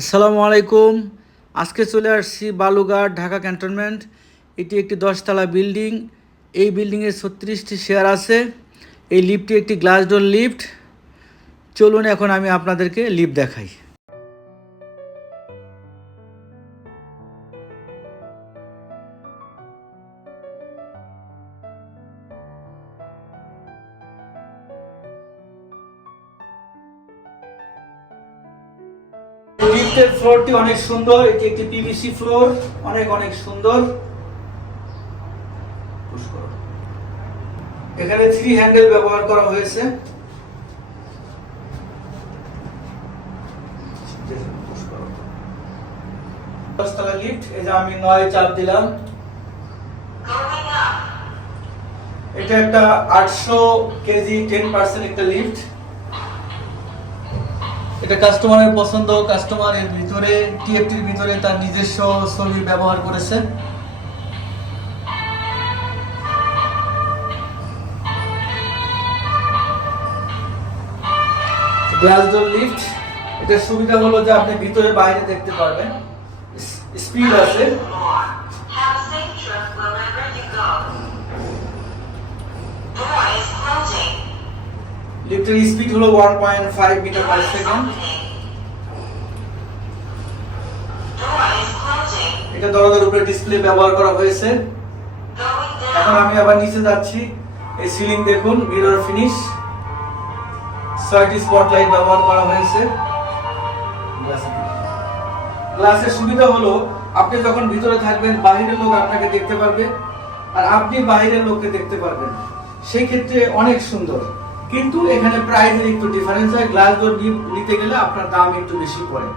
আসসালামু আলাইকুম। আজকে চলে আসছি বালুঘাট ঢাকা ক্যান্টনমেন্ট। এটি একটি দশতলা বিল্ডিং। এই বিল্ডিংয়ে ছত্রিশটি শেয়ার আছে। এই লিফটটি একটি গ্লাস ডোর লিফট। চলুন এখন আমি আপনাদেরকে লিফট দেখাই। লিফটের ফ্লোরটি অনেক সুন্দর। এটি একটি পিভিসি ফ্লোর অনেক অনেক সুন্দর। এখানে থ্রি হ্যান্ডেল ব্যবহার করা হয়েছে। আমি নয় চাপ দিলাম। এটা একটা আটশো কেজি টেন পার্সেন্ট একটা লিফট এটা কাস্টমারের পছন্দ কাস্টমার এর ভিতরে টিএফটির ভিতরে তার নিজস্ব ছবি ব্যবহার করেছে। গ্লাস লিফট এটার সুবিধা হলো যে আপনি ভিতরে বাইরে দেখতে পারবেন। স্পিড আছে। লিফটের স্পিড হলো one point five metre per second. এটা দরজার উপরে ডিসপ্লে ব্যবহার করা হয়েছে। এখন আমি আবার নিচে যাচ্ছি। এই সিলিং দেখুন মিরর ফিনিশ ছয়টি স্পটলাইট ব্যবহার করা হয়েছে। গ্লাসের সুবিধা হলো, আপনি যখন ভিতরে থাকবেন বাইরের লোক আপনাকে দেখতে পারবে। আর আপনি বাইরের লোককে দেখতে পারবেন। সেই ক্ষেত্রে অনেক সুন্দর। কিন্তু এখানে প্রাইসের একটু ডিফারেন্স হয় গ্লাস ডোর নিতে গেলে আপনার দাম একটু বেশি পড়ে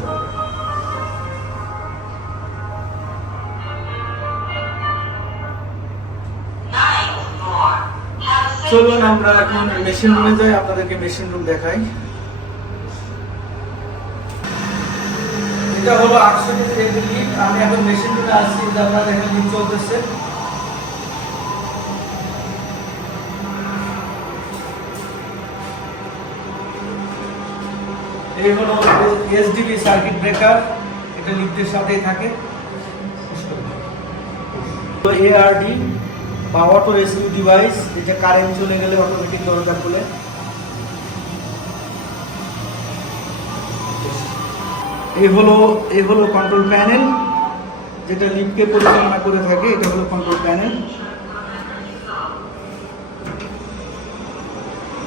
Ground. Have চলুন আমরা এখন মেশিন. রুমে যাই আপনাদেরকে মেশিন রুম দেখাই। এটা হলো আটশো কেজি আমি এখন মেশিন রুমে আসছি আপনারা দেখেন চলতেছে। এই হলো এসডিবি সার্কিট ব্রেকার এটা লিফটের সাথেই থাকে। এআরডি বা অটো রেসিউ ডিভাইস এটা কারেন্ট চলে গেলে অটোমেটিক দরজা খুলে। এই হলো এই হলো কন্ট্রোল প্যানেল যেটা লিফটকে পরিচালনা করে থাকে, এটা হলো কন্ট্রোল প্যানেল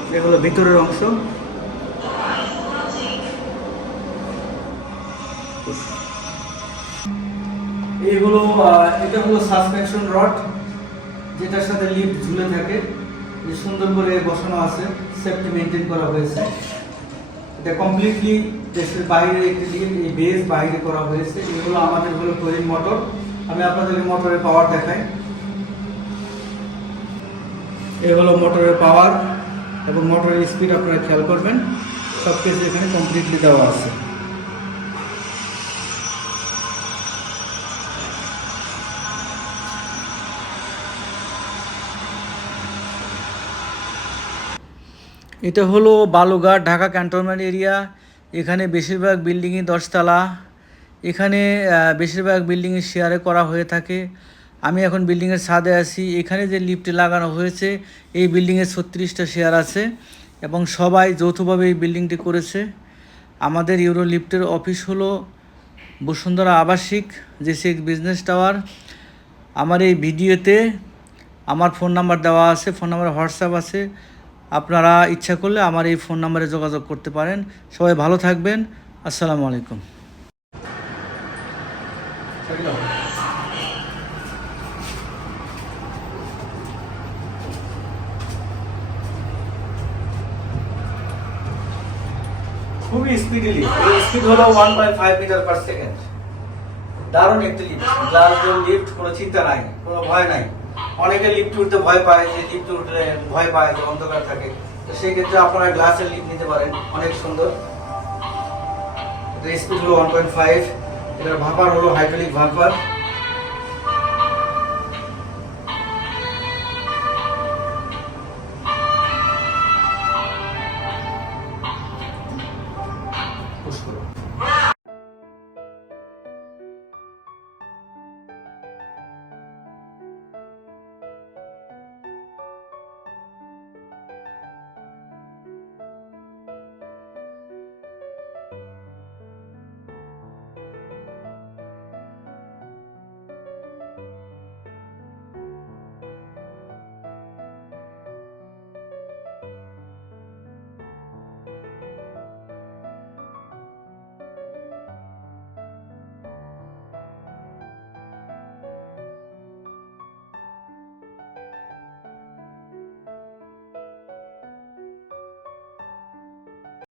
এটা হলো ভিতরের অংশ। এই হলো এটা হলো সাসপেনশন রড যেটার সাথে লিফট ঝুলে থাকে সুন্দর করে বসানো আছে সেফটি মেনটেন করা হয়েছে। এটা কমপ্লিটলি দেশের বাইরে একটি লিফট এই বেস বাইরে করা হয়েছে। এগুলো আমাদের হলো ট্রেন মোটর আমি আপনাদের মোটরের পাওয়ার দেখাই। এই হলো মোটরের পাওয়ার এবং মোটরের স্পিড আপনারা খেয়াল করবেন। সব কিছু এখানে কমপ্লিটলি দেওয়া আছে। এটা হলো বালুঘাট ঢাকা ক্যান্টনমেন্ট এরিয়া। এখানে বেশিরভাগ বিল্ডিংই দশতলা। এখানে বেশিরভাগ বিল্ডিংয়ে শেয়ারে করা হয়ে থাকে। আমি এখন বিল্ডিংয়ের ছাদে আছি। এখানে যে লিফটে লাগানো হয়েছে, এই বিল্ডিংয়ে ছত্রিশটা শেয়ার আছে এবং সবাই যৌথভাবে এই বিল্ডিংটি করেছে। আমাদের ইউরো লিফটের অফিস হলো বসুন্ধরা আবাসিক জেসি বিজনেস টাওয়ার আমার এই ভিডিওতে আমার ফোন নাম্বার দেওয়া আছে ফোন নাম্বার হোয়াটসঅ্যাপ আছে। আপনারা ইচ্ছা করলে আমার এই ফোন নাম্বারে যোগাযোগ করতে পারেন। সবাই ভালো থাকবেন। আসসালামু আলাইকুম। খুবই স্পিডিলি স্পিড হলো one point five metre per second দারুণ একটি লিফট গ্লাস ডোর লিফট কোনো চিন্তা নাই, কোনো ভয় নাই। অনেকে লিফ্ট উঠতে ভয় পায়, যে লিফ্ট উঠলে ভয় পায়, যে অন্ধকার থাকে। তো সেক্ষেত্রে আপনারা গ্লাসের লিফ্ট নিতে পারেন, অনেক সুন্দর। স্পিড হলো ওয়ান পয়েন্ট ফাইভ এটার ভাপার হলো হাইড্রোলিক ভাপার।